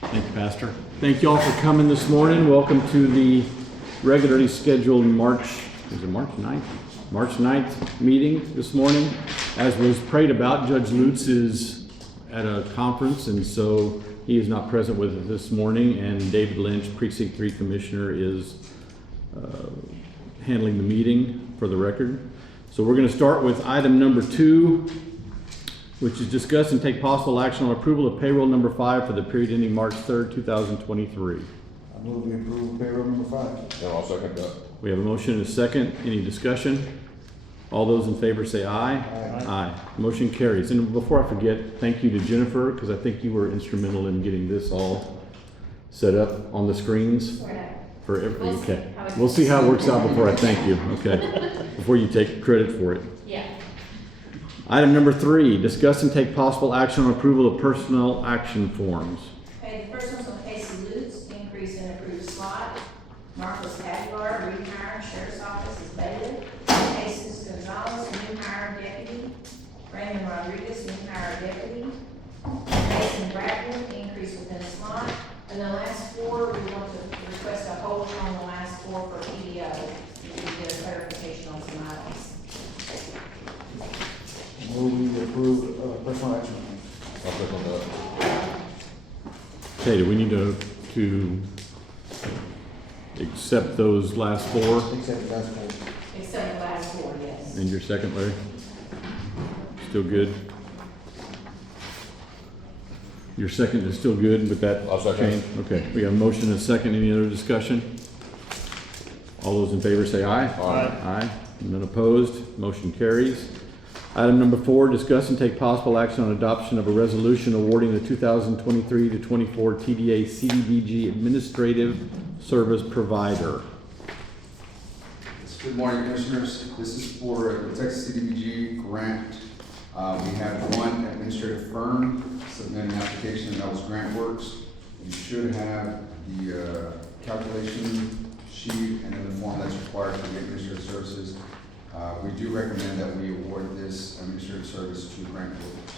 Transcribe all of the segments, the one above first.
Thank you, Pastor. Thank you all for coming this morning. Welcome to the regularly scheduled March 9th meeting this morning. As was prayed about, Judge Lutz is at a conference, and so he is not present with us this morning, and David Lynch, Precinct 3 Commissioner, is handling the meeting for the record. So we're going to start with item number 2, which is discuss and take possible action on approval of payroll number 5 for the period ending March 3rd, 2023. I move we approve payroll number 5. Yeah, I'll second that. We have a motion and a second. Any discussion? All those in favor say aye. Aye. Aye. Motion carries. And before I forget, thank you to Jennifer, because I think you were instrumental in getting this all set up on the screens. For every, okay. We'll see how it works out before I thank you, okay? Before you take credit for it. Yeah. Item number 3, discuss and take possible action on approval of personnel action forms. Okay, the first one's on Casey Lutz, increase in approved slot. Marcos Aguilar, rehire, sheriff's office as bailiff. Jesus Gonzalez, new hire deputy. Raymond Rodriguez, new hire deputy. Mason Bradford, increase within slot. And the last 4, we want to request a hold on the last 4 for PDO. We can get a clarification on some items. Move we approve personal action. I'll second that. Okay, do we need to accept those last 4? Except the last 4. Except the last 4, yes. And your second, Larry? Still good? Your second is still good with that I'll second. change? Okay, we have a motion and a second. Any other discussion? All those in favor say aye. Aye. Aye. None opposed. Motion carries. Item number 4, discuss and take possible action on adoption of a resolution awarding the 2023 to 24 TDA CDBG Administrative Service Provider. Good morning, Commissioners. This is for the Texas CDBG grant. We had one administrative firm submit an application, and that was GrantWorks. You should have the calculation sheet and then the form that's required for the administrative services. We do recommend that we award this administrative service to GrantWorks.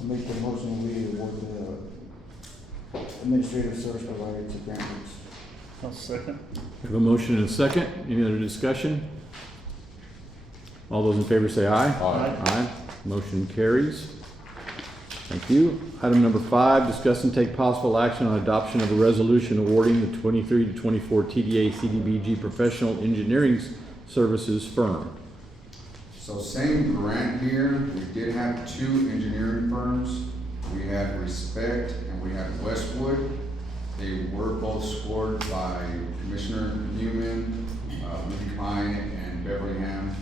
I make the motion we award the administrative service provider to GrantWorks. I'll second. We have a motion and a second. Any other discussion? All those in favor say aye. Aye. Aye. Motion carries. Thank you. Item number 5, discuss and take possible action on adoption of a resolution awarding the 23 to 24 TDA CDBG Professional Engineering Services firm. So same grant here. We did have 2 engineering firms. We had Respect and we had Westwood. They were both scored by Commissioner Newman, Rudy Klein, and Beverly Ham.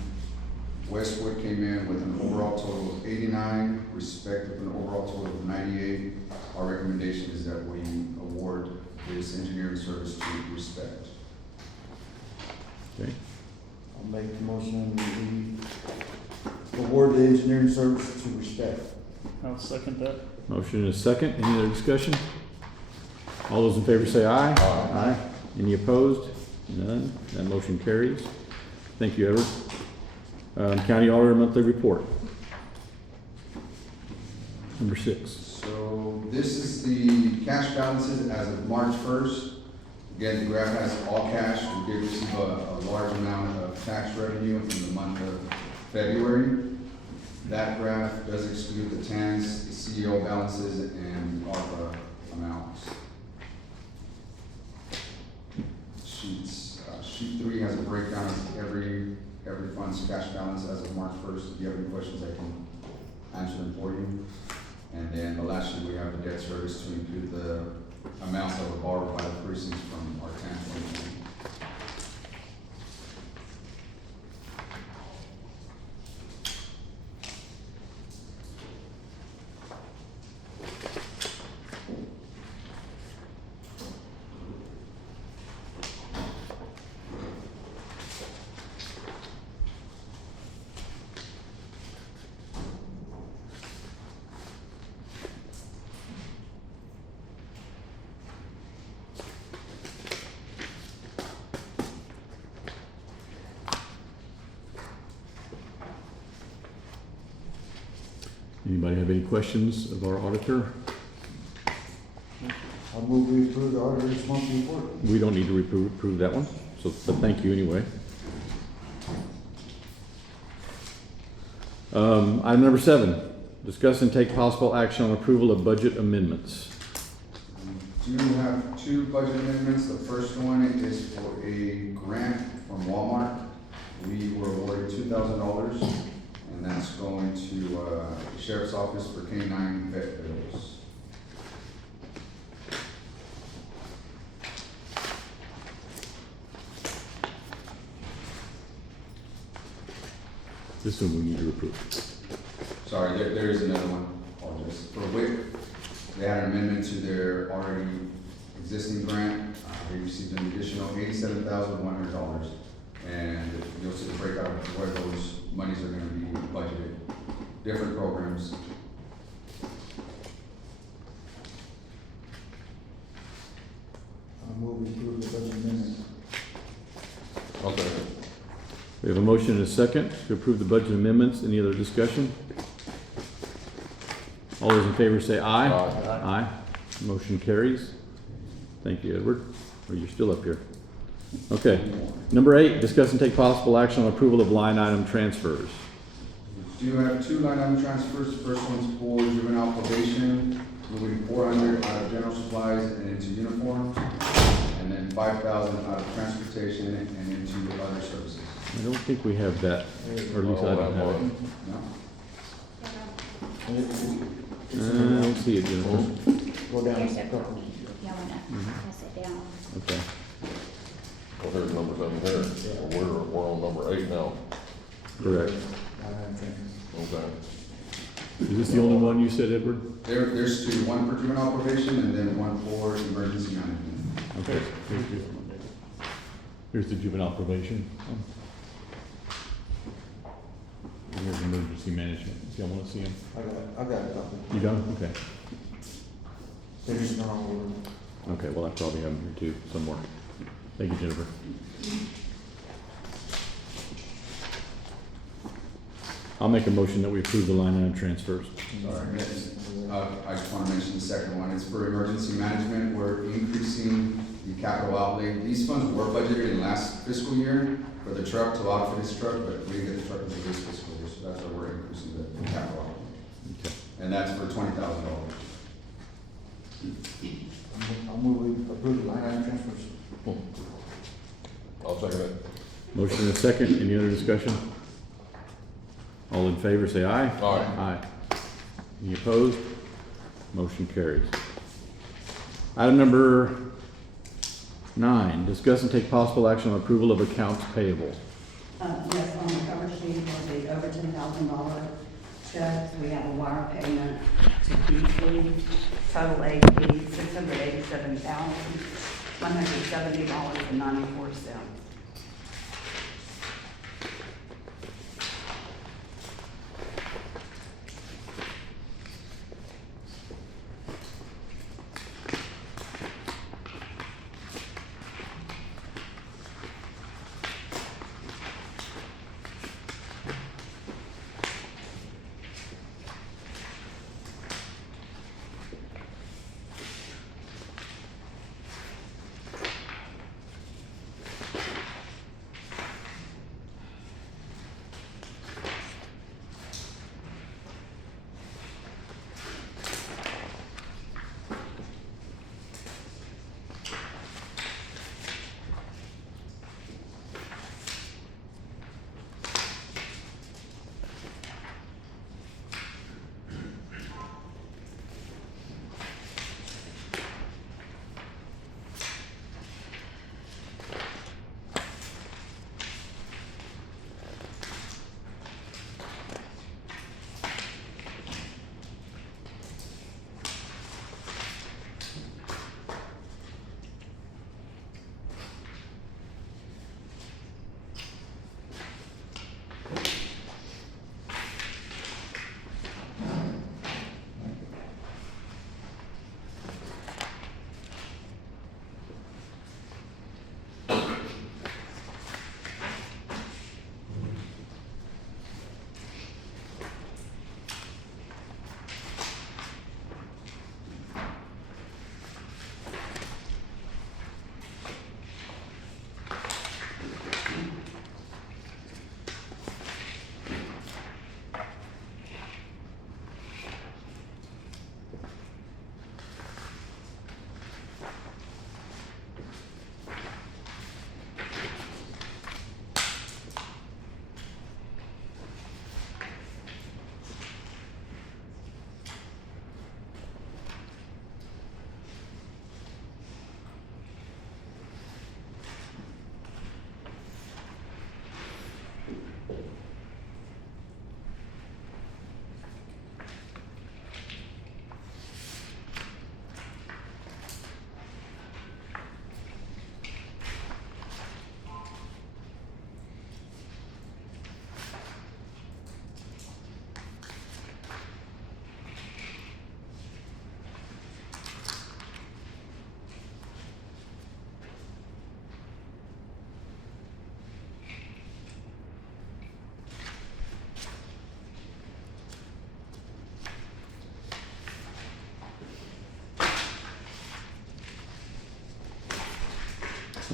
Westwood came in with an overall total of 89, Respect with an overall total of 98. Our recommendation is that we award this engineering service to Respect. Okay. I'll make the motion we award the engineering service to Respect. I'll second that. Motion and a second. Any other discussion? All those in favor say aye. Aye. Any opposed? None. That motion carries. Thank you, Edward. County Auditor Monthly Report. Number 6. So this is the cash balances as of March 1st. Again, the graph has all cash. We did receive a large amount of tax revenue in the month of February. That graph does exclude the TANs, the CEO balances, and ARPA amounts. Sheet 3 has a breakdown of every fund's cash balance as of March 1st. If you have any questions, I can answer them for you. And then the last sheet, we have the debt service to include the amounts that were borrowed by the precincts from our TAN 2020. Anybody have any questions of our auditor? I'll move we approve the auditor's monthly report. We don't need to approve that one, so, but thank you anyway. Item number 7, discuss and take possible action on approval of budget amendments. We do have 2 budget amendments. The first one is for a grant from Walmart. We were awarded $2,000, and that's going to the Sheriff's Office for K-9 vet bills. This one we need to approve. Sorry, there is another one. Apologize. For WIC, they had an amendment to their already existing grant. They received an additional $87,100. And you'll see the breakout of where those monies are gonna be budgeted. Different programs. I'll move we approve the budget amendment. I'll second. We have a motion and a second to approve the budget amendments. Any other discussion? All those in favor say aye. Aye. Aye. Motion carries. Thank you, Edward. Or you're still up here. Okay. Number 8, discuss and take possible action on approval of line item transfers. We do have 2 line item transfers. The first one's for juvenile probation, moving 400 out of general supplies and into uniforms, and then 5,000 out of transportation and into other services. I don't think we have that, or at least I don't have it. No? I don't see it, Jennifer. Go down Here's a a couple. Yeah, pass it down. Okay. Well, there's numbers in here. We're on number 8 now. Correct. Okay. Is this the only one you said, Edward? There's 2, one for juvenile probation and then one for emergency management. Okay. Here's the juvenile probation. Here's emergency management. See, I want to see them. I got a couple. You done? Okay. They're just not all over. Okay, well, I probably have them here too, somewhere. Thank you, Jennifer. I'll make a motion that we approve the line item transfers. Sorry, I just want to mention the second one. It's for emergency management. We're increasing the capital outlay. These funds were budgeted in last fiscal year for the truck to outfit this truck, but we didn't get the truck until this fiscal year, so that's why we're increasing the capital outlay. Okay. And that's for $20,000. I'll move we approve the line item transfers. I'll second it. Motion and a second. Any other discussion? All in favor, say aye. Aye. Aye. Any opposed? Motion carries. Item number 9, discuss and take possible action on approval of accounts payable. Yes, on the cover sheet was the over $10,000 checks. We have a wire payment to DC, total AP $687,170.94.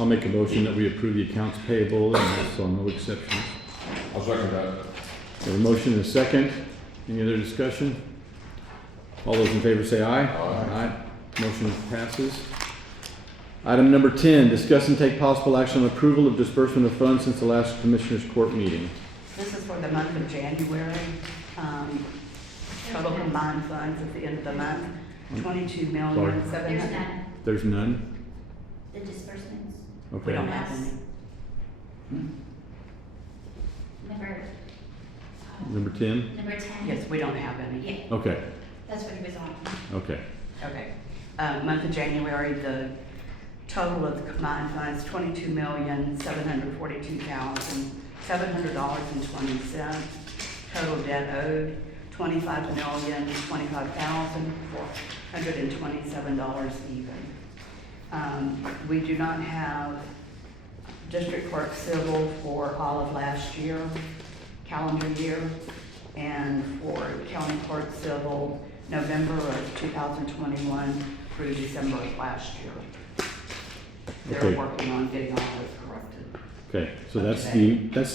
I'll make a motion that we approve the accounts payable and I saw no exceptions. I'll second that. We have a motion and a second. Any other discussion? All those in favor say aye. Aye. Motion passes. Item number 10, discuss and take possible action on approval of disbursement of funds since the last Commissioners Court meeting. This is for the month of January. Total combined funds at the end of the month, 22,700,000. There's none. There's none? The disbursements. Okay. We don't have any. Number, Number 10? number 10. Yes, we don't have any. Yeah, Okay, that's what he was on. okay. Okay. Month of January, the total of the combined funds, $22,742,700.20. Total debt owed, $25,025,427 even. We do not have district court civil for all of last year, calendar year, and for county court civil, November of 2021 through December of last year. Okay. They're working on getting all those corrected. Okay, so that's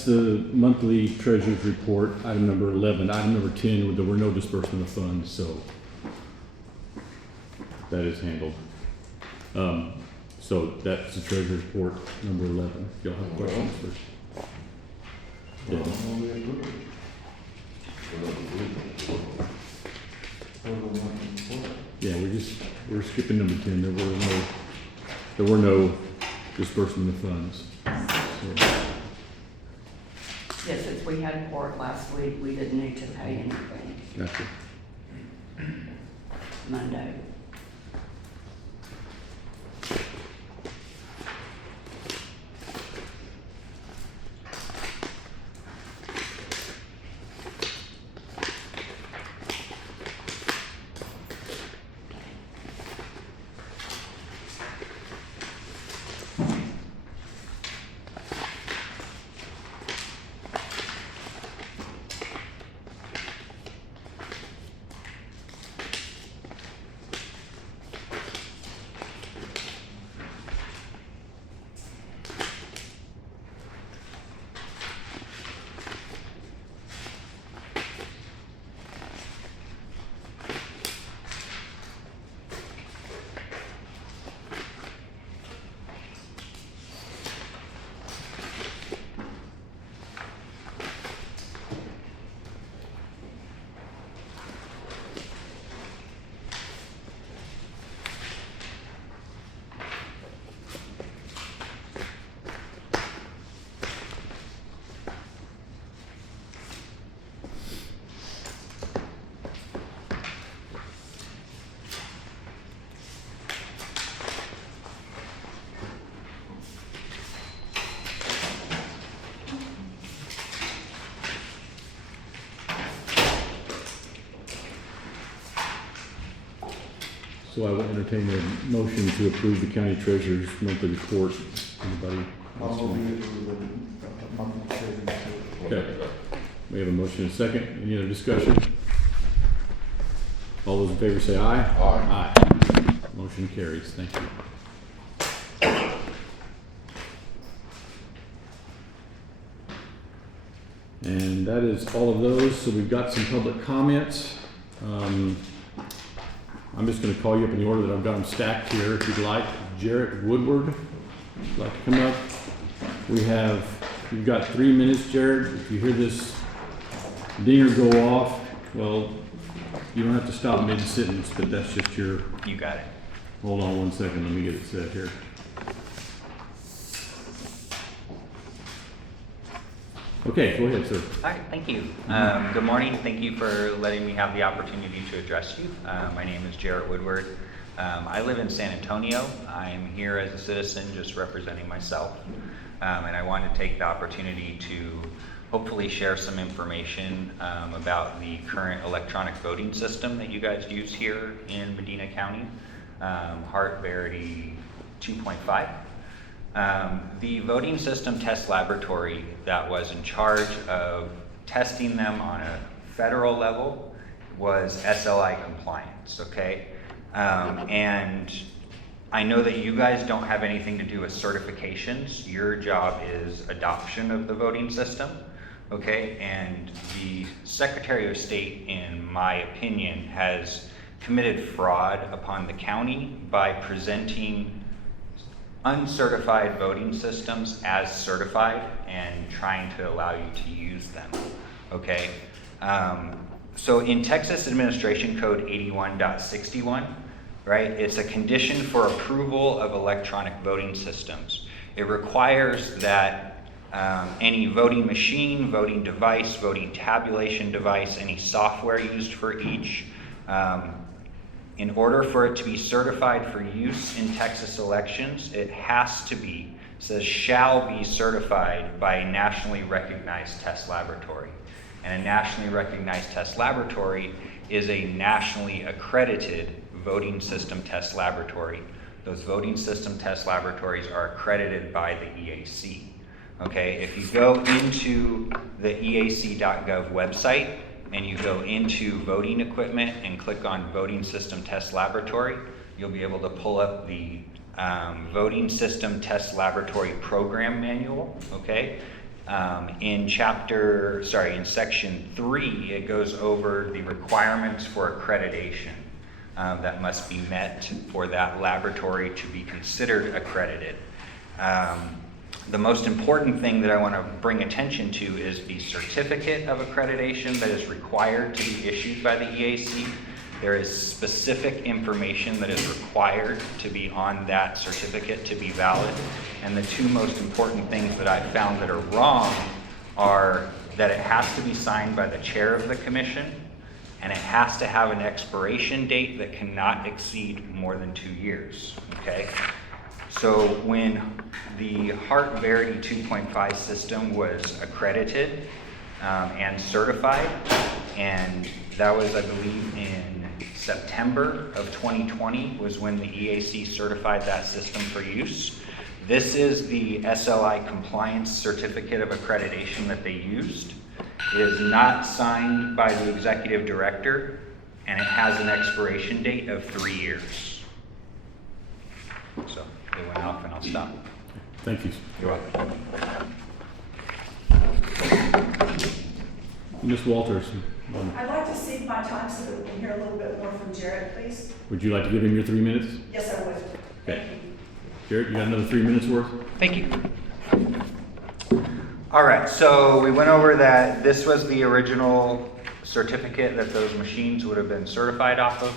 the monthly treasurer's report, item number 11. Item number 10, there were no disbursement of funds, so that is handled. So that's the treasurer's report, number 11. Y'all have questions for? Yeah. Yeah, we're skipping number 10. There were no disbursement of funds. So, Yes, since we had court last week, we didn't need to pay anything gotcha. Monday. So I will entertain a motion to approve the county treasurer's monthly report. Anybody? I'll move it to the monthly treasurer's report. Okay. We have a motion and a second. Any other discussion? All those in favor say aye. Aye. Aye. Motion carries. Thank you. And that is all of those. So we've got some public comments. I'm just going to call you up in the order that I've got them stacked here. If you'd like, Jarrett Woodward, would you like to come up? You've got 3 minutes, Jarrett. If you hear this dinger go off, well, you don't have to stop mid-sentence, but that's just your... You got it. Hold on 1 second, let me get it set here. Okay, go ahead, sir. All right, thank you. Good morning. Thank you for letting me have the opportunity to address you. My name is Jarrett Woodward. I live in San Antonio. I'm here as a citizen, just representing myself. And I want to take the opportunity to hopefully share some information about the current electronic voting system that you guys use here in Medina County, Hart Verity 2.5. The voting system test laboratory that was in charge of testing them on a federal level was SLI compliance, okay? And I know that you guys don't have anything to do with certifications. Your job is adoption of the voting system, okay? And the Secretary of State, in my opinion, has committed fraud upon the county by presenting uncertified voting systems as certified and trying to allow you to use them, okay? So in Texas Administration Code 81.61, right, it's a condition for approval of electronic voting systems. It requires that any voting machine, voting device, voting tabulation device, any software used for each, in order for it to be certified for use in Texas elections, it has to be, says shall be certified by a nationally recognized test laboratory. And a nationally recognized test laboratory is a nationally accredited voting system test laboratory. Those voting system test laboratories are accredited by the EAC. Okay, if you go into the EAC.gov website and you go into voting equipment and click on voting system test laboratory, you'll be able to pull up the voting system test laboratory program manual, okay? In section 3, it goes over the requirements for accreditation that must be met for that laboratory to be considered accredited. The most important thing that I want to bring attention to is the certificate of accreditation that is required to be issued by the EAC. There is specific information that is required to be on that certificate to be valid. And the two most important things that I found that are wrong are that it has to be signed by the chair of the commission, and it has to have an expiration date that cannot exceed more than 2 years, okay? So when the Heart Verity 2.5 system was accredited and certified, and that was, I believe, in September of 2020 was when the EAC certified that system for use. This is the SLI compliance certificate of accreditation that they used. It is not signed by the executive director, and it has an expiration date of 3 years. So they went off, and I'll stop. Thank you. You're welcome. Ms. Walters, I'd like to cede my time so that we can hear a little bit more from Jared, please. would you like to give him your 3 minutes? Yes, I would. Okay. Thank you. Jared, you got another 3 minutes worth? Thank you. All right, so we went over that this was the original certificate that those machines would have been certified off of.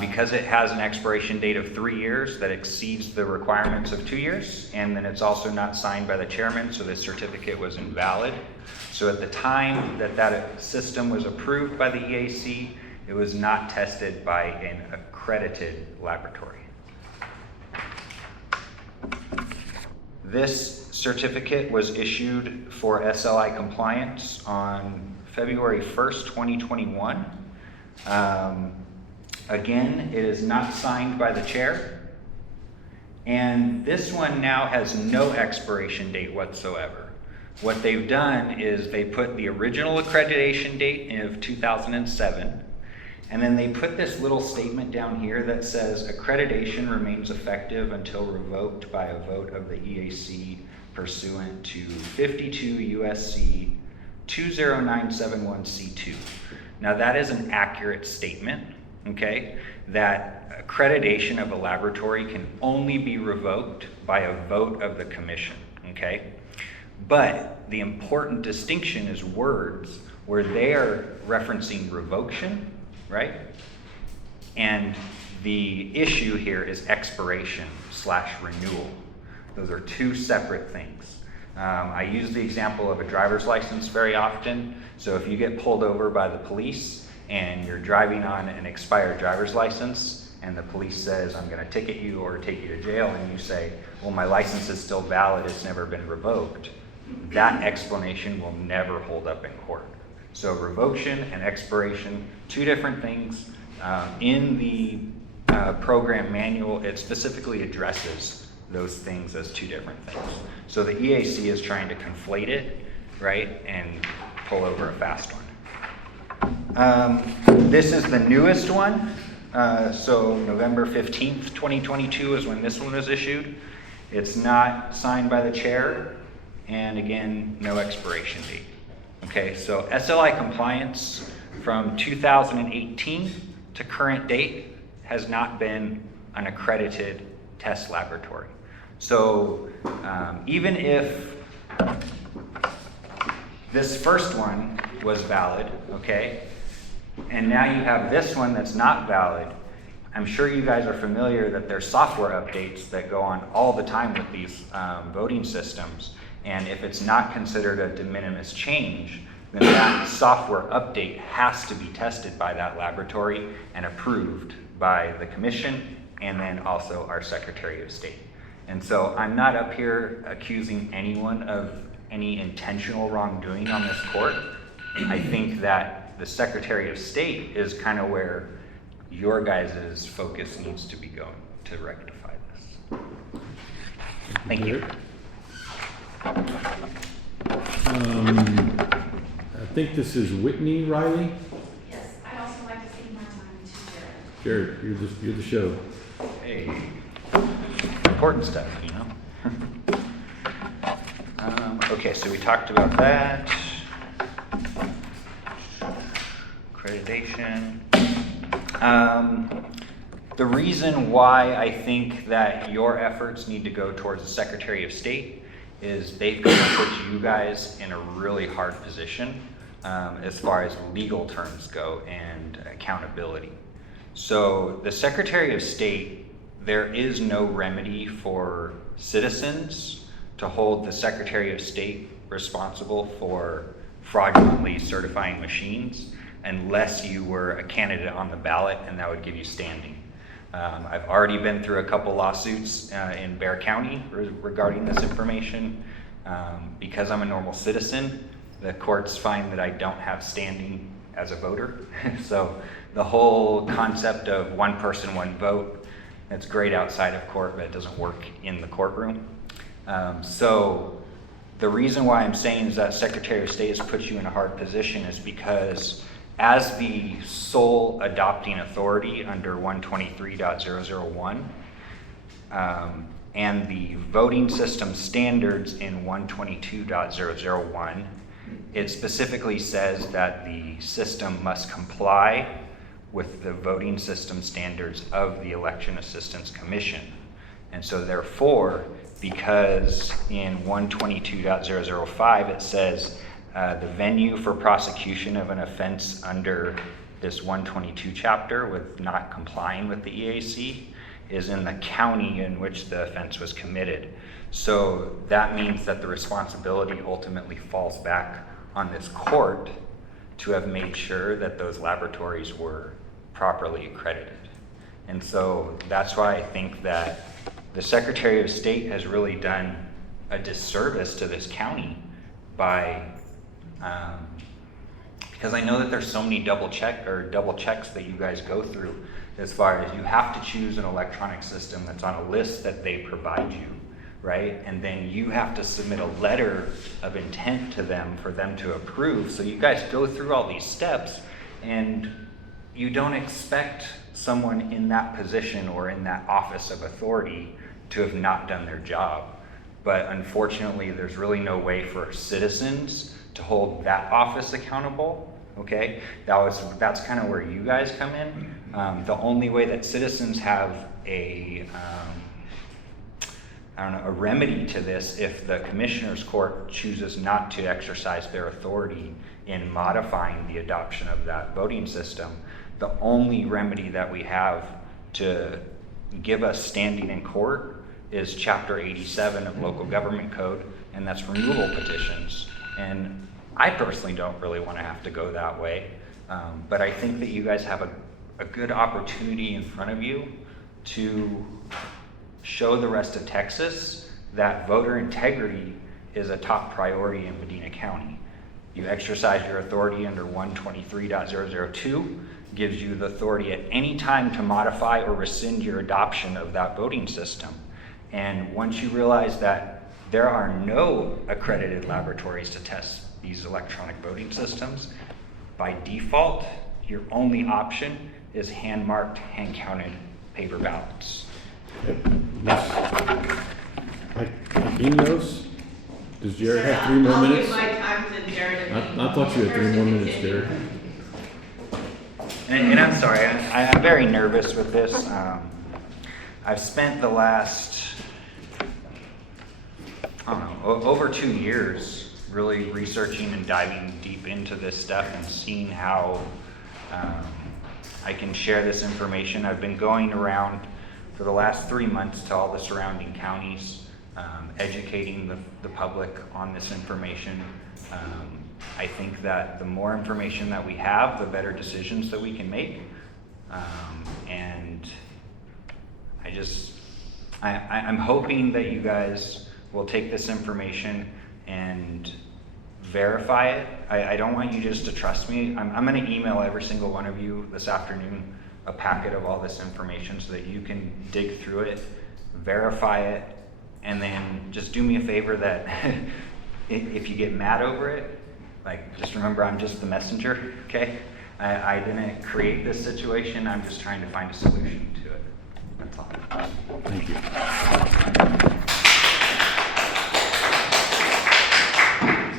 Because it has an expiration date of 3 years that exceeds the requirements of 2 years, and then it's also not signed by the chairman, so this certificate was invalid. So at the time that that system was approved by the EAC, it was not tested by an accredited laboratory. This certificate was issued for SLI compliance on February 1st, 2021. Again, it is not signed by the chair. And this one now has no expiration date whatsoever. What they've done is they put the original accreditation date of 2007, and then they put this little statement down here that says accreditation remains effective until revoked by a vote of the EAC pursuant to 52 USC 20971C2. Now that is an accurate statement. Okay, that accreditation of a laboratory can only be revoked by a vote of the commission, okay? But the important distinction is words where they are referencing revocation, right? And the issue here is expiration/renewal. Those are two separate things. I use the example of a driver's license very often. So if you get pulled over by the police and you're driving on an expired driver's license, and the police says, I'm gonna ticket you or take you to jail, and you say, well, my license is still valid, it's never been revoked, that explanation will never hold up in court. So revocation and expiration, two different things. In the program manual, it specifically addresses those things as two different things. So the EAC is trying to conflate it, right, and pull over a fast one. This is the newest one. So November 15th, 2022 is when this one was issued. It's not signed by the chair, and again, no expiration date. Okay, so SLI compliance from 2018 to current date has not been an accredited test laboratory. So even if this first one was valid, okay, and now you have this one that's not valid, I'm sure you guys are familiar that there's software updates that go on all the time with these voting systems. And if it's not considered a de minimis change, then that software update has to be tested by that laboratory and approved by the commission and then also our Secretary of State. And so I'm not up here accusing anyone of any intentional wrongdoing on this court. I think that the Secretary of State is kind of where your guys' focus needs to be going to rectify this. Thank you. I think this is Whitney Riley. Yes, I'd also like to cede my time to Jared. Jared, you're the show. Hey, important stuff, you know? Okay, so we talked about that. Accreditation. The reason why I think that your efforts need to go towards the Secretary of State is they've going to put you guys in a really hard position as far as legal terms go and accountability. So the Secretary of State, there is no remedy for citizens to hold the Secretary of State responsible for fraudulently certifying machines unless you were a candidate on the ballot, and that would give you standing. I've already been through a couple lawsuits in Bexar County regarding this information. Because I'm a normal citizen, the courts find that I don't have standing as a voter. So the whole concept of one person, one vote, that's great outside of court, but it doesn't work in the courtroom. So the reason why I'm saying is that Secretary of State has put you in a hard position is because as the sole adopting authority under 123.001 and the voting system standards in 122.001, it specifically says that the system must comply with the voting system standards of the Election Assistance Commission. And so therefore, because in 122.005 it says the venue for prosecution of an offense under this 122 chapter with not complying with the EAC is in the county in which the offense was committed. So that means that the responsibility ultimately falls back on this court to have made sure that those laboratories were properly accredited. And so that's why I think that the Secretary of State has really done a disservice to this county by because I know that there's so many double checks that you guys go through as far as you have to choose an electronic system that's on a list that they provide you, right? And then you have to submit a letter of intent to them for them to approve. So you guys go through all these steps and you don't expect someone in that position or in that office of authority to have not done their job. But unfortunately, there's really no way for citizens to hold that office accountable, okay? That's kind of where you guys come in. The only way that citizens have a remedy to this, if the Commissioner's Court chooses not to exercise their authority in modifying the adoption of that voting system, the only remedy that we have to give us standing in court is Chapter 87 of Local Government Code, and that's removal petitions. And I personally don't really want to have to go that way, but I think that you guys have a good opportunity in front of you to show the rest of Texas that voter integrity is a top priority in Medina County. You exercise your authority under 123.002, gives you the authority at any time to modify or rescind your adoption of that voting system. And once you realize that there are no accredited laboratories to test these electronic voting systems, by default, your only option is hand-marked, hand-counted paper ballots. Like being those? Does Jared have 3 more minutes? I'll give my time to Jared. I thought you had 3 more minutes, Jared. And I'm sorry, I'm very nervous with this. I've spent the last, I don't know, over 2 years really researching and diving deep into this stuff and seeing how I can share this information. I've been going around for the last 3 months to all the surrounding counties, educating the public on this information. I think that the more information that we have, the better decisions that we can make. And I'm hoping that you guys will take this information and verify it. I don't want you just to trust me. I'm gonna email every single one of you this afternoon a packet of all this information so that you can dig through it, verify it, and then just do me a favor that if you get mad over it, like, just remember I'm just the messenger, okay? I didn't create this situation, I'm just trying to find a solution to it. That's all. Thank you.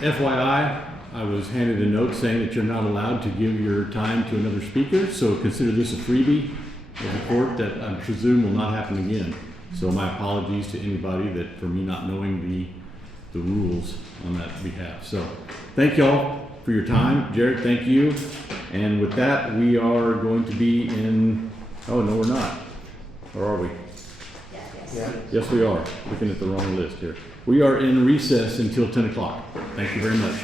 FYI, I was handed a note saying that you're not allowed to give your time to another speaker, so consider this a freebie of the court that I presume will not happen again. So my apologies to anybody that for me not knowing the rules on that behalf. So thank y'all for your time. Jared, thank you. And with that, we are going to be in, oh no, we're not. Or are we? Yeah. Yes, we are. Looking at the wrong list here. We are in recess until 10 o'clock. Thank you very much.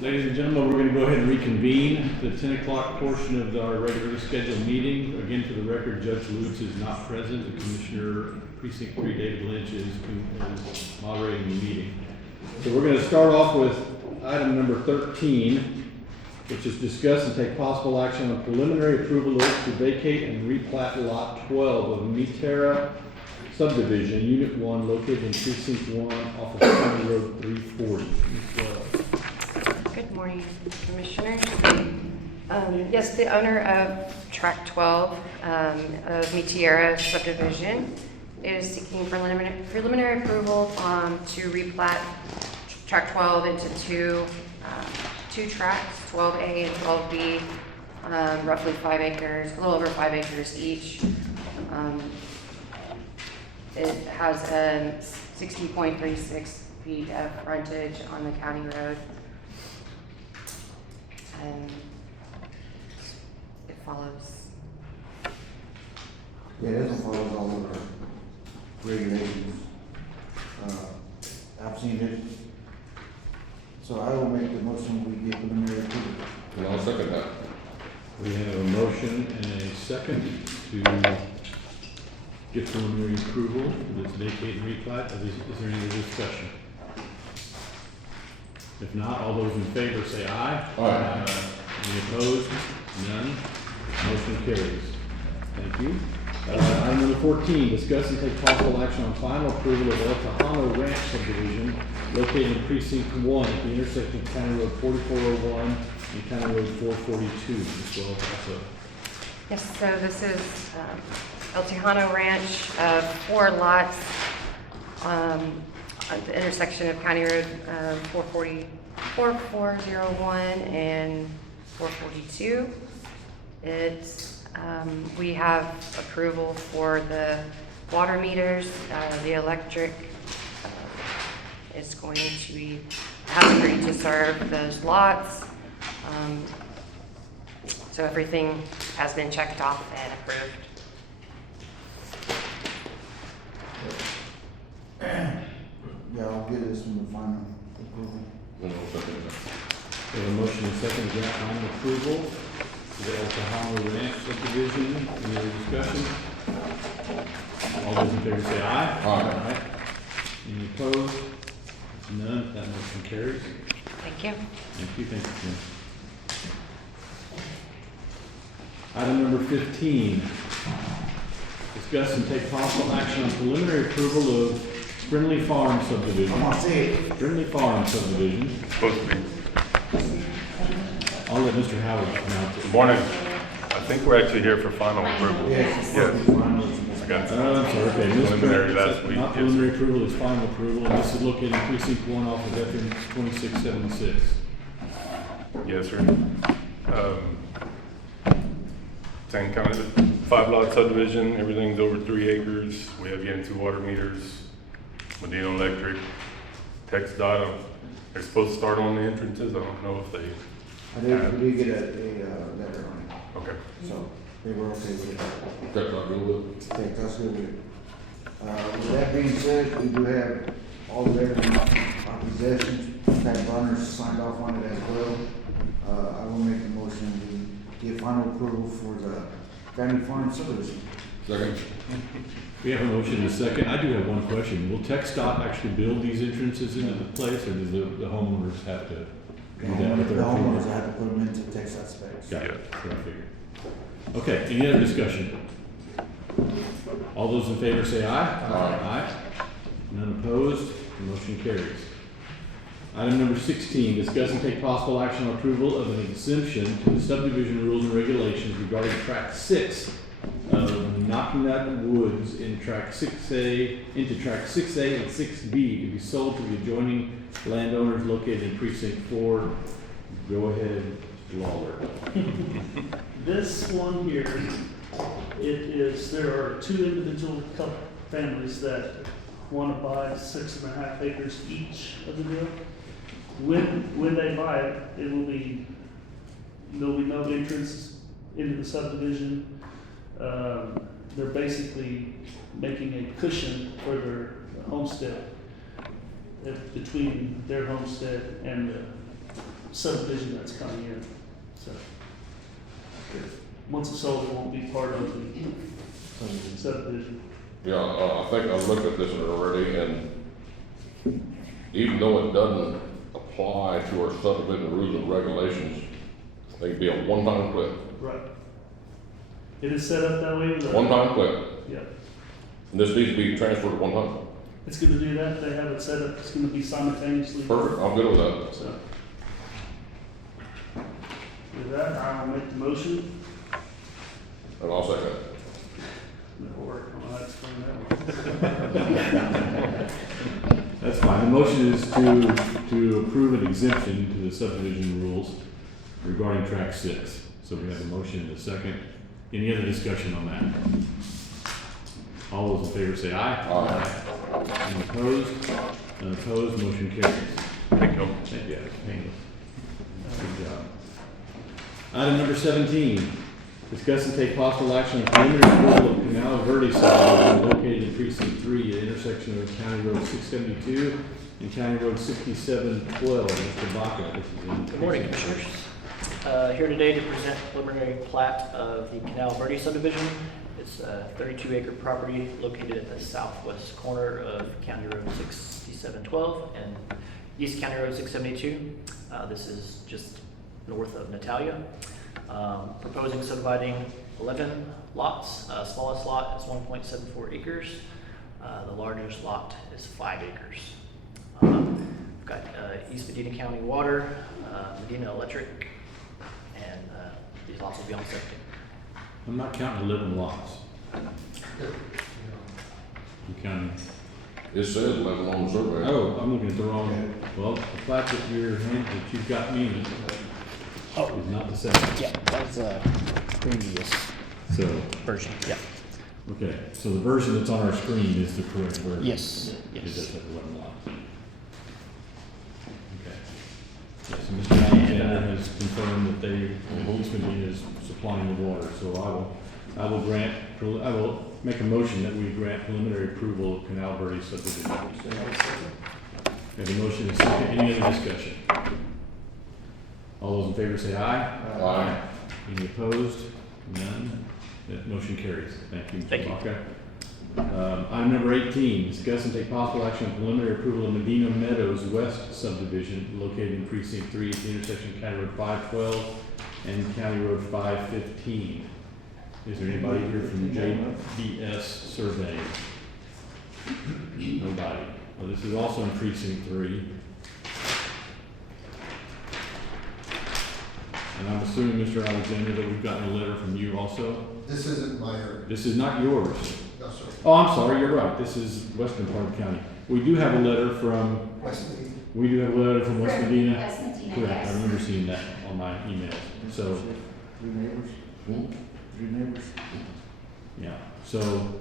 Ladies and gentlemen, we're going to go ahead and reconvene the 10 o'clock portion of our regularly scheduled meeting. Again, for the record, Judge Lutz is not present. The Commissioner Precinct 3, David Lynch, is moderating the meeting. So we're going to start off with item number 13, which is discuss and take possible action on preliminary approval to vacate and replat lot 12 of Medina subdivision, Unit 1, located in Precinct 1 off of County Road 340. Good morning, Commissioners. Yes, the owner of Tract 12 of Medina subdivision is seeking preliminary approval to replat Tract 12 into two tracts, 12A and 12B, roughly 5 acres, a little over 5 acres each. It has 60.36 feet of frontage on the county road. And it follows. Yeah, it doesn't follow all of our regulations. I've seen it. So I will make the motion, we give preliminary approval. And I'll second that. We have a motion and a second to get preliminary approval for this vacate and replat. Is there any other discussion? If not, all those in favor say aye. Aye. Any opposed? None. Motion carries. Thank you. Item number 14, discuss and take possible action on final approval of El Tejano Ranch subdivision located in Precinct 1 at the intersection of County Road 4401 and County Road 442 as well also. Yes, so this is El Tejano Ranch, 4 lots at the intersection of County Road 4401 and 442. It's we have approval for the water meters, the electric is going to be, has agreed to serve those lots. So everything has been checked off and approved. Yeah, I'll get this in the final approval. And I'll second that. We have a motion and second to grant final approval to the El Tejano Ranch subdivision. Any other discussion? All those in favor say aye. Aye. Any opposed? None. That motion carries. Thank you. Thank you, Kim. Item number 15. Discuss and take possible action on preliminary approval of Friendly Farm subdivision. I'm gonna say it. Friendly Farm subdivision. Supposed to be. I'll let Mr. Howard announce it. Morning. I think we're actually here for final approval. Yes. Yes. I got I'm sorry, okay. This preliminary last week. Not Yes, preliminary sir. approval, it's final approval, and this is located in precinct 1 off of FM 2676. Yes, sir. Same kind of 5-lot subdivision, everything's over 3 acres. We have Yen 2 water meters, Medina Electric, text dot. They're supposed to start on the entrances. I don't know if they, We did get a letter on it, okay. so they were okay with it. That's not good with it. Okay, that's good with it. With that being said, we do have all the letters in our possessions, Pat Bonner signed off on it as well. I will make the motion to give final approval for the family farm subdivision. Second. We have a motion and a second. I do have one question. Will TxDOT actually build these entrances into the place, or does the homeowners have to do that with The their homeowners approval? have to put them into Texas specs. Got it. That's what I figured. Okay, any other discussion? All those in favor say aye. Aye. None opposed, the motion carries. Item number 16, discuss and take possible action on approval of an exemption to the subdivision rules and regulations regarding tract 6 of Knocking Nut Woods in tract 6A, into tract 6A and 6B to be sold to the adjoining landowners located in precinct 4. Go ahead, Lawler. This one here, there are 2 individual families that want to buy 6.5 acres each of the deal. When they buy it, there'll be no entrance into the subdivision. They're basically making a cushion for their homestead between their homestead and the subdivision that's coming in. So once it's sold, it won't be part of the subdivision. Yeah, I think I've looked at this one already, and even though it doesn't apply to our subdivision rules and regulations, they'd be a one-time clip. Right. It is set up that way. With One-time clip. Yeah. And this needs to be transferred to one time. It's going to do that. They have it set up. It's going to be simultaneously. Perfect, I'm good with that. So, with that, I will make the motion. And I'll second it. That'll work. I'll explain that one. That's fine. The motion is to approve an exemption to the subdivision rules regarding tract 6. So we have a motion and a second. Any other discussion on that? All those in favor say aye. Aye. Any opposed? None opposed, motion carries. Thank you. Thank you. Painless. Good job. Item number 17, discuss and take possible action on preliminary approval of Canal Verde subdivision located in precinct 3 at intersection of County Road 672 and County Road 6712. Mr. Baca, this is in. Good morning, Commissioners. Here today to present preliminary plat of the Canal Verde subdivision. It's a 32-acre property located at the southwest corner of County Road 6712 and East County Road 672. This is just north of Natalia. Proposing subdividing 11 lots. Smallest lot is 1.74 acres. The largest lot is 5 acres. We've got East Medina County Water, Medina Electric, and these lots will be on septic. I'm not counting 11 lots. I'm counting. It says 11 on the survey. Oh, I'm looking at the wrong. Well, the plat that you've got me is not the same. Yeah, that's a previous So, version. Yeah. okay, so the version that's on our screen is the correct version? Yes. It Yes. does have 11 lots. Okay. Yes, and Mr. Alexander has confirmed that East Medina is supplying the water, so I will make a motion that we grant preliminary approval of Canal Verde subdivision. We have a motion and a second. Any other discussion? All those in favor say aye. Aye. Any opposed? None. That motion carries. Thank you, Thank you. Mr. Baca. Item number 18, discuss and take possible action on preliminary approval of Medina Meadows West subdivision located in precinct 3 at the intersection of County Road 512 and County Road 515. Is there anybody here from JBS Survey? Nobody. Well, this is also in precinct 3. And I'm assuming, Mr. Alexander, that we've gotten a letter from you also? This isn't my area. This is not yours. No, sir. Oh, I'm sorry, you're right. This is western part of the county. We do have a letter from, West Medina. we do have a letter from West Medina. West Medina, Correct, yes. I remember seeing that on my emails. So, Three neighbors? Hmm? Three neighbors? yeah, so,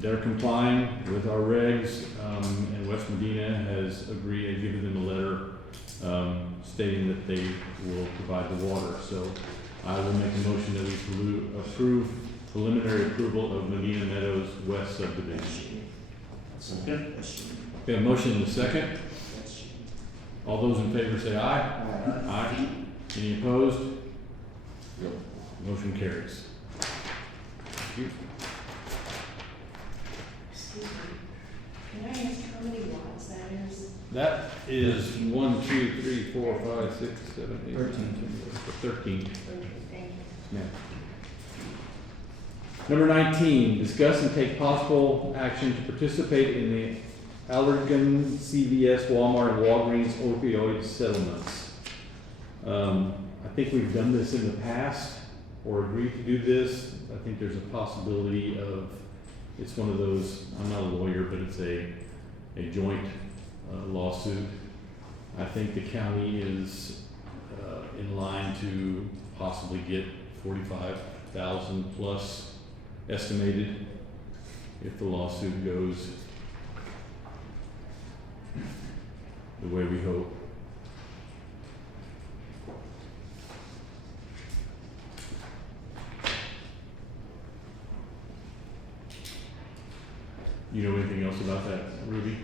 they're complying with our regs, and West Medina has agreed, and given them a letter, stating that they will provide the water. So I will make a motion that we approve preliminary approval of Medina Meadows West subdivision. Okay. We have a motion and a second. All those in favor say aye. Aye. Aye. Any opposed? Motion carries. Thank you. Excuse me. Can I ask how many lots that is? That is 1, 2, 3, 4, 5, 6, 7, 8, 13. Thank you. Yeah. Number 19, discuss and take possible action to participate in the Allergan, CVS, Walmart, and Walgreens opioid settlements. I think we've done this in the past or agreed to do this. I think there's a possibility of, it's one of those, I'm not a lawyer, but it's a joint lawsuit. I think the county is in line to possibly get 45,000 plus estimated if the lawsuit goes the way we hope. You know anything else about that, Ruby?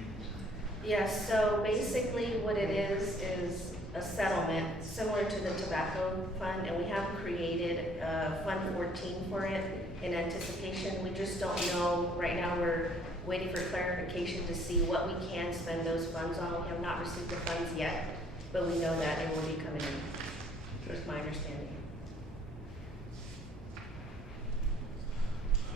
Yes, so basically what it is a settlement similar to the tobacco fund, and we have created Fund 14 for it in anticipation. We just don't know, right now we're waiting for clarification to see what we can spend those funds on. We have not received the funds yet, but we know that it will be coming in. That's my understanding.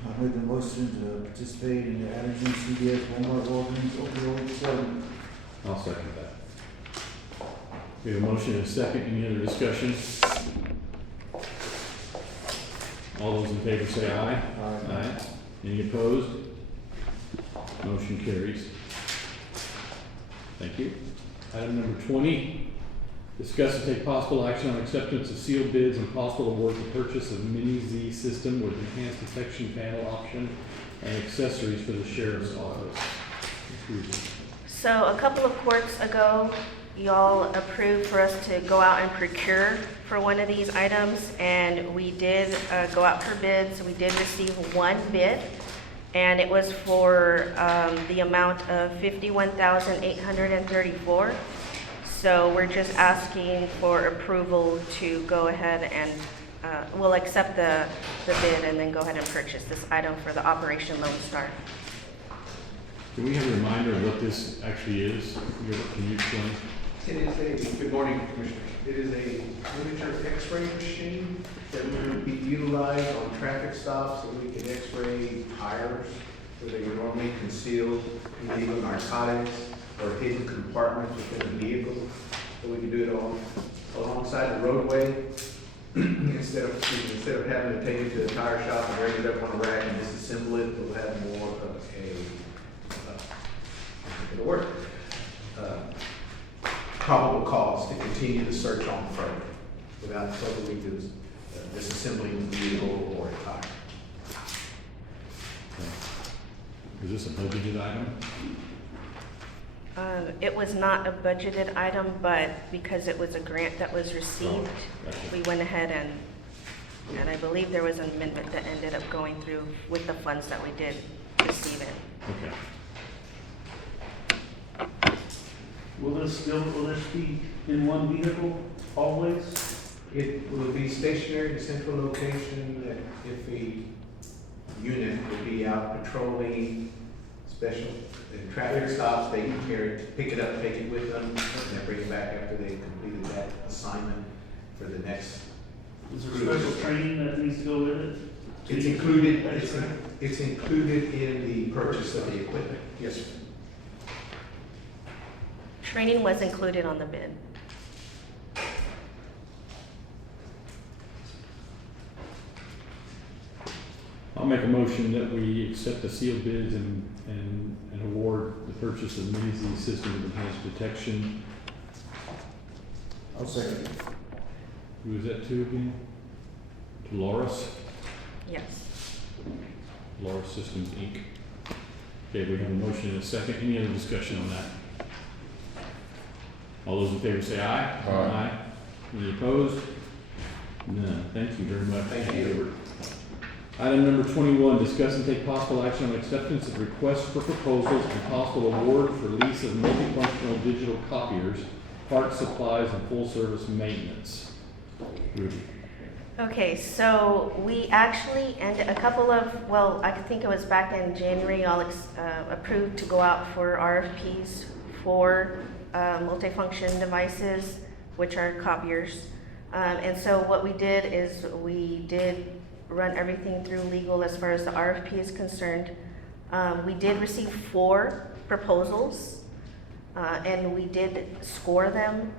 I make the motion to participate in the Allergen, CVS, Walmart, Walgreens opioid settlement. I'll second that. We have a motion and a second. Any other discussion? All those in favor say aye. Aye. Any opposed? Motion carries. Thank you. Item number 20, discuss and take possible action on acceptance of sealed bids and possible award the purchase of Mini Z system with enhanced detection panel option and accessories for the sheriff's office. So a couple of courts ago, y'all approved for us to go out and procure for one of these items, and we did go out for bids. We did receive one bid, and it was for the amount of $51,834. So we're just asking for approval to go ahead and we'll accept the bid and then go ahead and purchase this item for the Operation Lone Star. Can we have a reminder of what this actually is? Can you explain? It is a, good morning, Commissioner. It is a miniature x-ray machine that would be utilized on traffic stops so we can x-ray tires where they are normally concealed, illegal narcotics, or hidden compartments within a vehicle. So we can do it alongside the roadway instead of having to take it to the tire shop and bring it up on a rack and disassemble it. We'll have more of it'll work. Probable cause to continue the search on further without totally disassembling the vehicle or a tire. Is this a budgeted item? It was not a budgeted item, but because it was a grant that was received, we went ahead and I believe there was an amendment that ended up going through with the funds that we did receive it. Okay. Will this be in one vehicle always? It will be stationary at a central location that if the unit will be out patrolling special traffic stops, they can carry it, pick it up, take it with them, and then bring it back after they've completed that assignment for the next. Is there special training that needs to go with it? It's included, it's included in the purchase of the equipment. Yes, sir. Training was included on the bid. make a motion that we accept the sealed bids and award the purchase of mini Z system with enhanced detection. I'll second it. Who is that to again? To Loris? Yes. Loris Systems, Inc. Okay, we have a motion and a second. Any other discussion on that? All those in favor say aye. Aye. Any opposed? None. Thank you very much. Thank you. Edward. Item number 21, discuss and take possible action on acceptance of requests for proposals and possible award for lease of multifunctional digital copiers, parts, supplies, and full-service maintenance. Ruby. Okay, so we actually, and a couple of, well, I think it was back in January, y'all approved to go out for RFPs for multifunction devices, which are copiers. And so what we did is we did run everything through legal as far as the RFP is concerned. We did receive 4 proposals, and we did score them.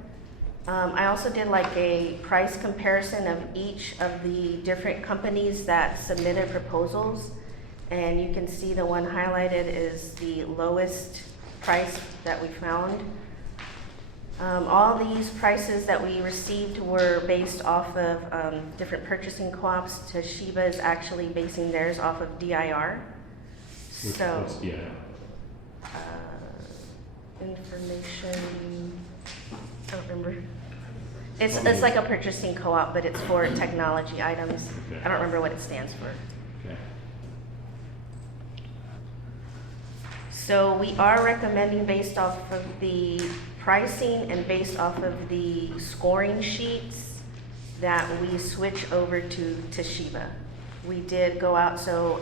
I also did like a price comparison of each of the different companies that submitted proposals. And you can see the one highlighted is the lowest price that we found. All these prices that we received were based off of different purchasing co-ops. Toshiba is actually basing theirs off of DIR. So, What's DIR? Information, I don't remember. It's like a purchasing co-op, but it's for technology items. Okay. I don't remember what it stands for. Okay. So we are recommending based off of the pricing and based off of the scoring sheets that we switch over to Toshiba. We did go out, so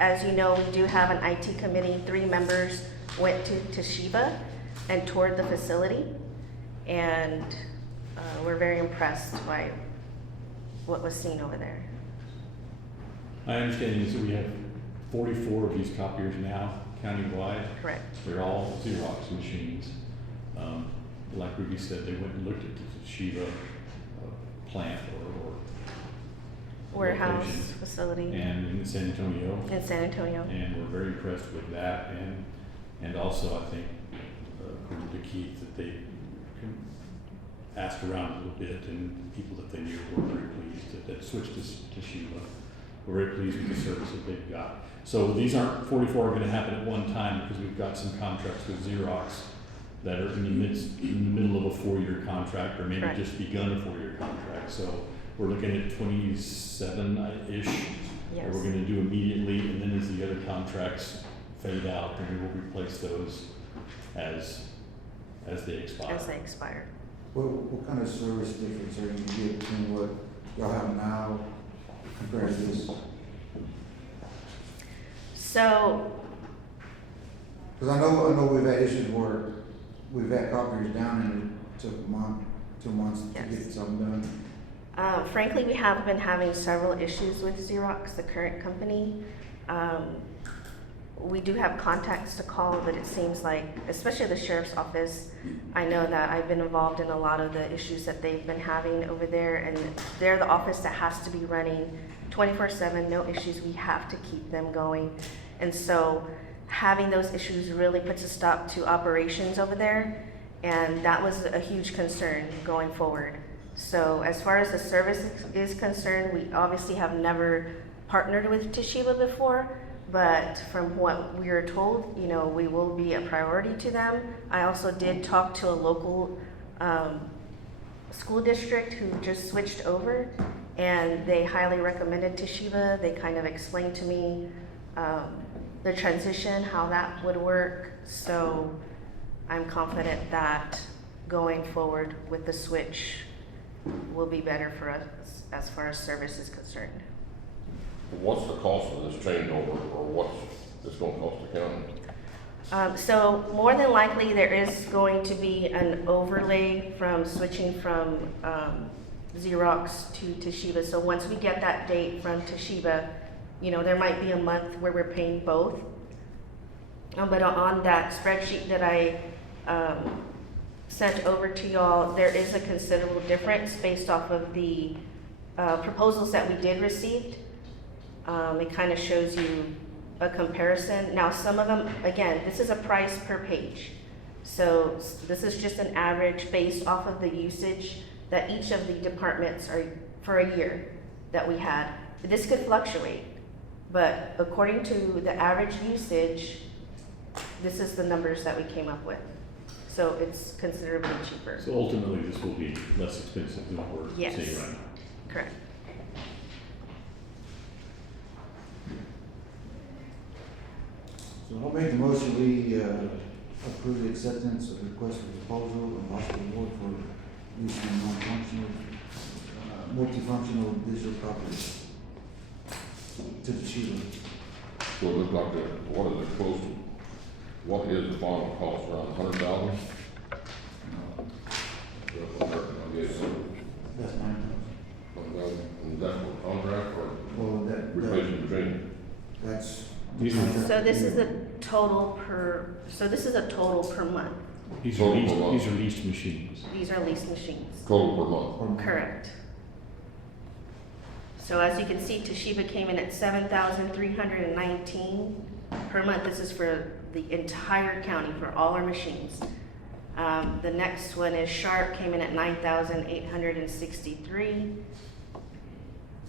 as you know, we do have an IT committee. 3 members went to Toshiba and toured the facility, and we're very impressed by what was seen over there. My understanding is that we have 44 of these copiers now countywide. Correct. They're all Xerox machines. Like Ruby said, they went and looked at the Toshiba plant or Warehouse location, facility and in San Antonio. in San Antonio. And we're very impressed with that, and also I think, according to Keith, that they asked around a little bit, and people that they knew were very pleased that switched to Toshiba. We're very pleased with the service that they've got. So these aren't 44 are going to happen at one time, because we've got some contracts with Xerox that are in the middle of a 4-year contract, or maybe Correct. just begun a 4-year contract. So we're looking at 27-ish that Yes. we're going to do immediately, and then as the other contracts fade out, then we will replace those as they expire. As they expire. What kind of service difference are you gonna get between what y'all have now compared to this? So, Cause I know we've had issues where we've had copiers down and it took a month, 2 months to Yes. get something done. frankly, we have been having several issues with Xerox, the current company. We do have contacts to call, but it seems like, especially the sheriff's office, I know that I've been involved in a lot of the issues that they've been having over there, and they're the office that has to be running 24/7, no issues, we have to keep them going. And so having those issues really puts a stop to operations over there, and that was a huge concern going forward. So as far as the service is concerned, we obviously have never partnered with Toshiba before, but from what we are told, you know, we will be a priority to them. I also did talk to a local school district who just switched over, and they highly recommended Toshiba. They kind of explained to me the transition, how that would work. So I'm confident that going forward with the switch will be better for us as far as service is concerned. What's the cost of this changeover, or what's this gonna cost the county? So more than likely, there is going to be an overlay from switching from Xerox to Toshiba. So once we get that date from Toshiba, you know, there might be a month where we're paying both. But on that spreadsheet that I sent over to y'all, there is a considerable difference based off of the proposals that we did receive. It kind of shows you a comparison. Now, some of them, again, this is a price per page. So this is just an average based off of the usage that each of the departments are for a year that we had. This could fluctuate, but according to the average usage, this is the numbers that we came up with. So it's considerably cheaper. So ultimately, this will be less expensive than what we're Yes. seeing right now. Correct. So I'll make the motion, we, approve the acceptance of request for proposal and possible award for use of non-functional, multifunctional digital properties to the Chief. So it looks like what is it close to, what is the final cost, around $100,000? That's mine. Is that for contract or Well, that, replacement machine? that's. These are- So this is a total per month. These are Total leased, per month. these are leased machines. These are leased machines. Total per month? Correct. So as you can see, Toshiba came in at 7,319 per month. This is for the entire county, for all our machines. The next one is Sharp, came in at 9,863.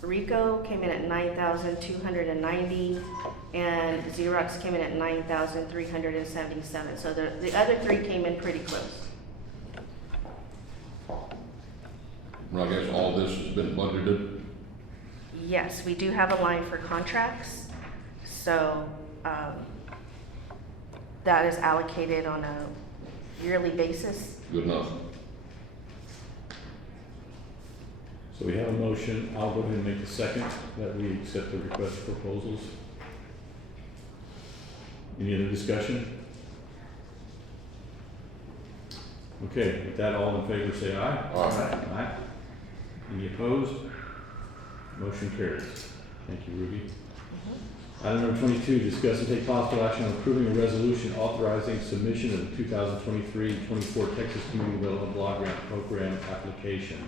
Ricoh came in at 9,290, and Xerox came in at 9,377. So the other three came in pretty close. Well, I guess all this has been budgeted. Yes, we do have a line for contracts, so that is allocated on a yearly basis. Good enough. So we have a motion. I'll go ahead and make the second that we accept the request for proposals. Any other discussion? Okay, with that, all in favor say aye. Aye. Aye. Any opposed? Motion carries. Thank you, Ruby. Item number 22, discuss and take possible action on approving a resolution authorizing submission of the 2023-24 Texas Community Development Block Grant Program application.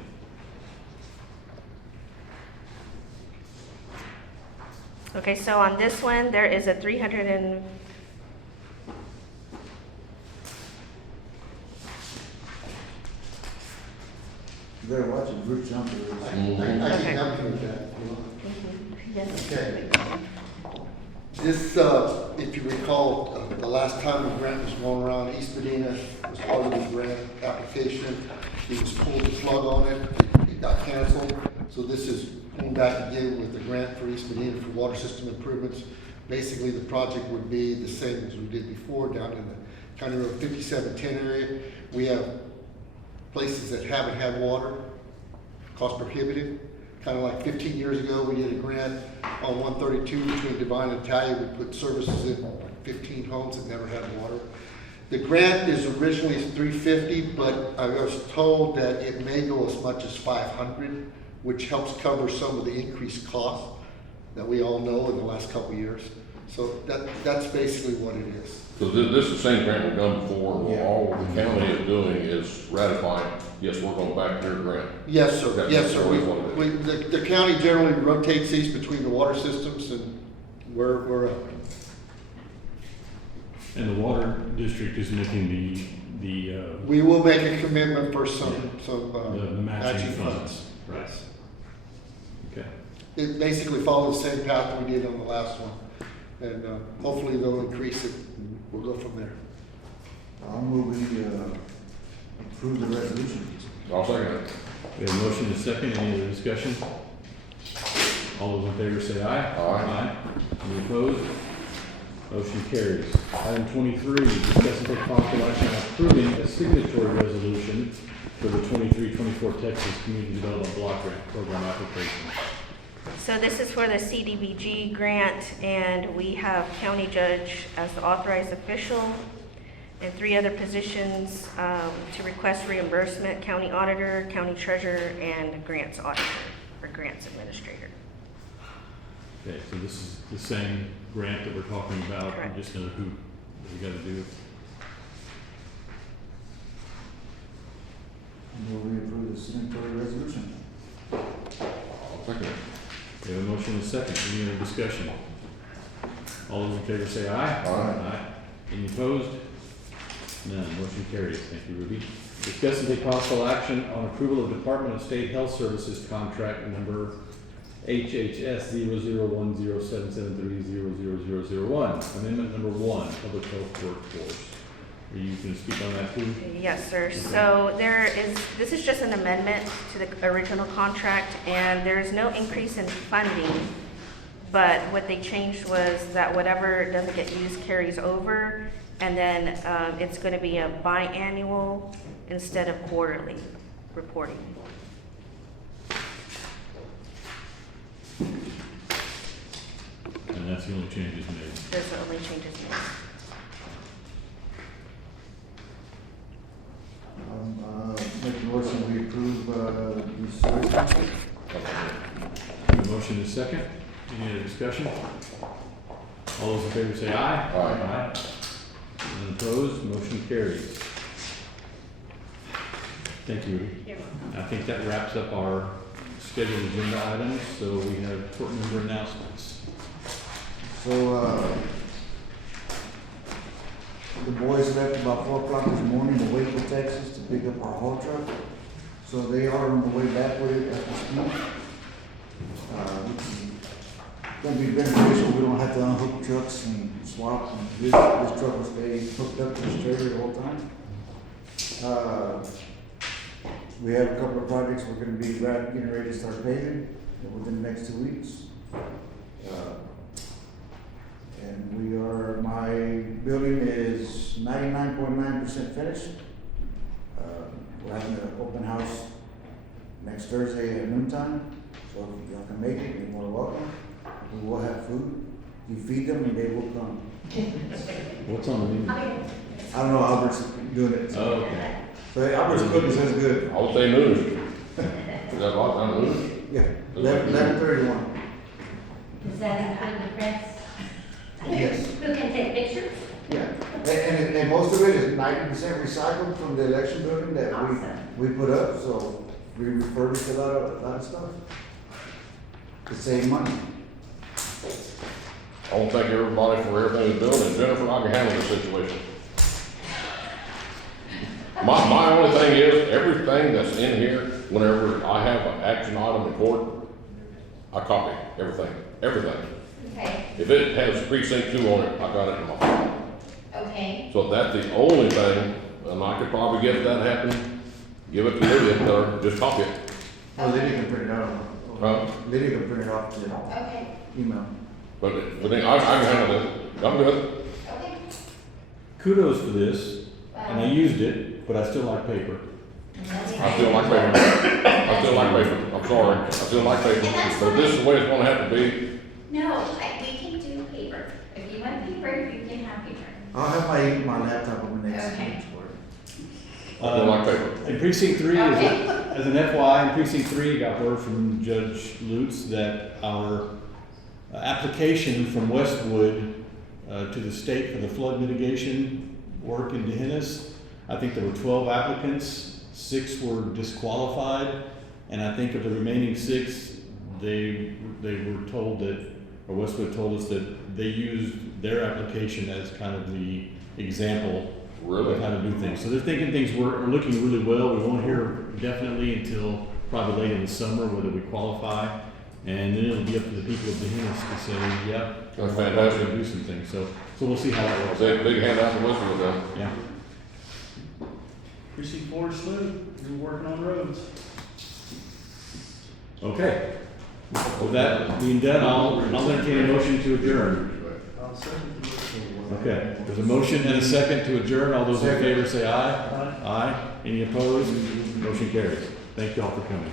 Okay, so on this one, there is a You better watch it, Bruce Jumper. I Okay. can help you with that. You want? Yes. Okay. This, if you recall, the last time the grant was going around, East Medina was part of the grant application. He was pulled the plug on it, it got canceled. So this is going back again with the grant for East Medina for water system improvements. Basically, the project would be the same as we did before down in the County Road 5710 area. We have places that haven't had water, cost prohibitive. Kind of like 15 years ago, we did a grant on 132 between Divine and Italia. We put services in like 15 homes that never had water. The grant is originally $350, but I was told that it may go as much as $500, which helps cover some of the increased costs that we all know in the last couple of years. So that's basically what it is. So this is the same grant we've done before, and all the county is doing is ratifying, yes, we're going back to your grant. Yes, sir. That's Yes, sir. what it is. The county generally rotates these between the water systems, and we're And the water district is making the we will make a commitment for some the matching funds. Right. Yes. Okay. It basically follows the same path we did on the last one, and hopefully they'll increase it. And we'll go from there. I'll move we, approve the resolution. I'll second it. We have a motion and a second. Any other discussion? All those in favor say aye. Aye. Any opposed? Motion carries. Item 23, discuss and take possible action on approving a signatory resolution for the 23-24 Texas Community Development Block Grant Program application. So this is for the CDBG grant, and we have county judge as the authorized official and 3 other positions to request reimbursement: county auditor, county treasurer, and grants auditor or grants administrator. Okay, so this is the same grant that we're talking about. Correct. We just know who we got to do. Move we approve the signatory resolution. I'll second it. We We have a motion and a second. Any other discussion? All those in favor say aye. Aye. Any opposed? None. Motion carries. Thank you, Ruby. Discuss and take possible action on approval of Department of State Health Services contract number HHS 001077300001. Amendment number 1, Public Health Workforce. Are you going to speak on that, too? Yes, sir. So this is just an amendment to the original contract, and there is no increase in funding. But what they changed was that whatever doesn't get used carries over, and then it's going to be a biannual instead of quarterly reporting. And that's the only changes made. Those are the only changes made. Make a motion, we approve, these services. A motion is second. Any other discussion? All those in favor say aye. Aye. None opposed, motion carries. Thank you. I think that wraps up our scheduled agenda items, so we have court member announcements. So, the boys left about 4 o'clock this morning to Waco, Texas to pick up our haul truck. So they are on the way back with it at the speed. Which is gonna be beneficial. We don't have to unhook trucks and swap, and this truck will stay hooked up to the trailer the whole time. We have a couple of projects we're gonna be getting ready to start paving within the next 2 weeks. And my building is 99.9% finished. We're having an open house next Thursday at noontime, so if y'all can make it, you're more welcome. We will have food. You feed them and they will come. What's on the menu? I don't know, Albert's doing it. So. Oh, okay. So Albert's cooking says good. I would say noon. Is that locked down noon? Yeah, 11:31. Does that include the press? Yes. Who can take pictures? Yeah, and most of it is 90% recycled from the election building that we put up, so we refurbished a lot of stuff to save money. I want to thank everybody for everything they're doing, and Jennifer, I can handle this situation. My only thing is, everything that's in here, whenever I have an action item in court, I copy everything. Okay. If it has precinct 2 on it, I got it in my phone. Okay. So that's the only thing, and I could probably get that happen, give it to Lydia, or just copy it. Oh, Lydia can print it out. Huh? Lydia can print it off to Okay. email. But then I can handle it. I'm good. Okay. Kudos for this, and I used it, but I still like paper. I still like paper. I'm sorry. I still like paper. But if this is the way it's gonna have to be, No, we can do paper. If you want paper, you can have paper. I'll have my laptop on the next Okay. page for it. I still like paper. In precinct 3, Okay. as an FYI, in precinct 3, got word from Judge Lutz that our application from Westwood to the state for the flood mitigation work in Dehennis, I think there were 12 applicants, 6 were disqualified, and I think of the remaining 6, they were told that, or Westwood told us that they used their application as kind of the example of how to do things. So they're thinking things are looking really well. We won't hear definitely until probably late in the summer whether we qualify. And then it'll be up to the people of Dehennis to say, yeah, That's fantastic. we'll do some things. So we'll see how that works. Big hand out to Westwood then. Yeah. Precinct 4 is smooth. You're working on roads. Okay. With that being done, I'll entertain a motion to adjourn. I'll second the motion. Okay. There's a motion and a second to adjourn. All those in favor say aye. Aye. Aye. Any opposed? Motion carries. Thank you all for coming.